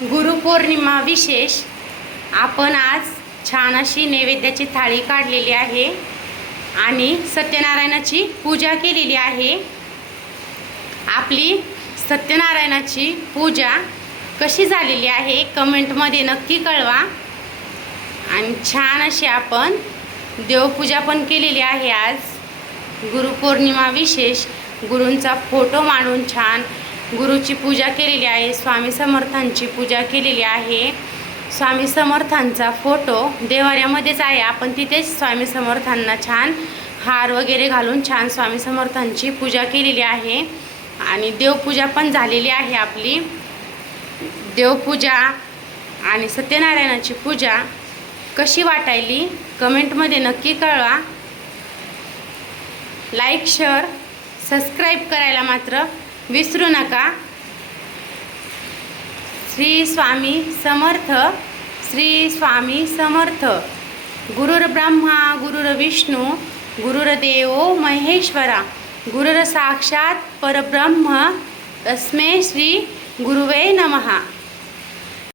गुरुपौर्णिमा विशेष आपण आज छान अशी नैवेद्याची थाळी काढलेली आहे आणि सत्यनारायणाची पूजा केलेली आहे। आपली सत्यनारायणाची पूजा कशी झालेली आहे कमेंटमध्ये नक्की कळवा। आणि छान अशी आपण देवपूजा पण केलेली आहे। आज गुरुपौर्णिमा विशेष गुरूंचा फोटो मांडून छान गुरुची पूजा केलेली आहे। स्वामी समर्थांची पूजा केलेली आहे। स्वामी समर्थांचा फोटो देवाऱ्यामध्येच आहे, आपण तिथेच स्वामी समर्थांना छान हार वगैरे घालून छान स्वामी समर्थांची पूजा केलेली आहे। आणि देवपूजा पण झालेली आहे। आपली देवपूजा आणि सत्यनारायणाची पूजा कशी वाटायली कमेंटमध्ये नक्की कळवा। लाईक शेअर सबस्क्राईब करायला मात्र विसरू नका। श्री स्वामी समर्थ, श्री स्वामी समर्थ। गुरुर ब्रह्मा गुरुर विष्णू गुरुर्देवो महेश्वरा, गुरुर साक्षात परब्रह्म तस्मै श्री गुरुवे नमः।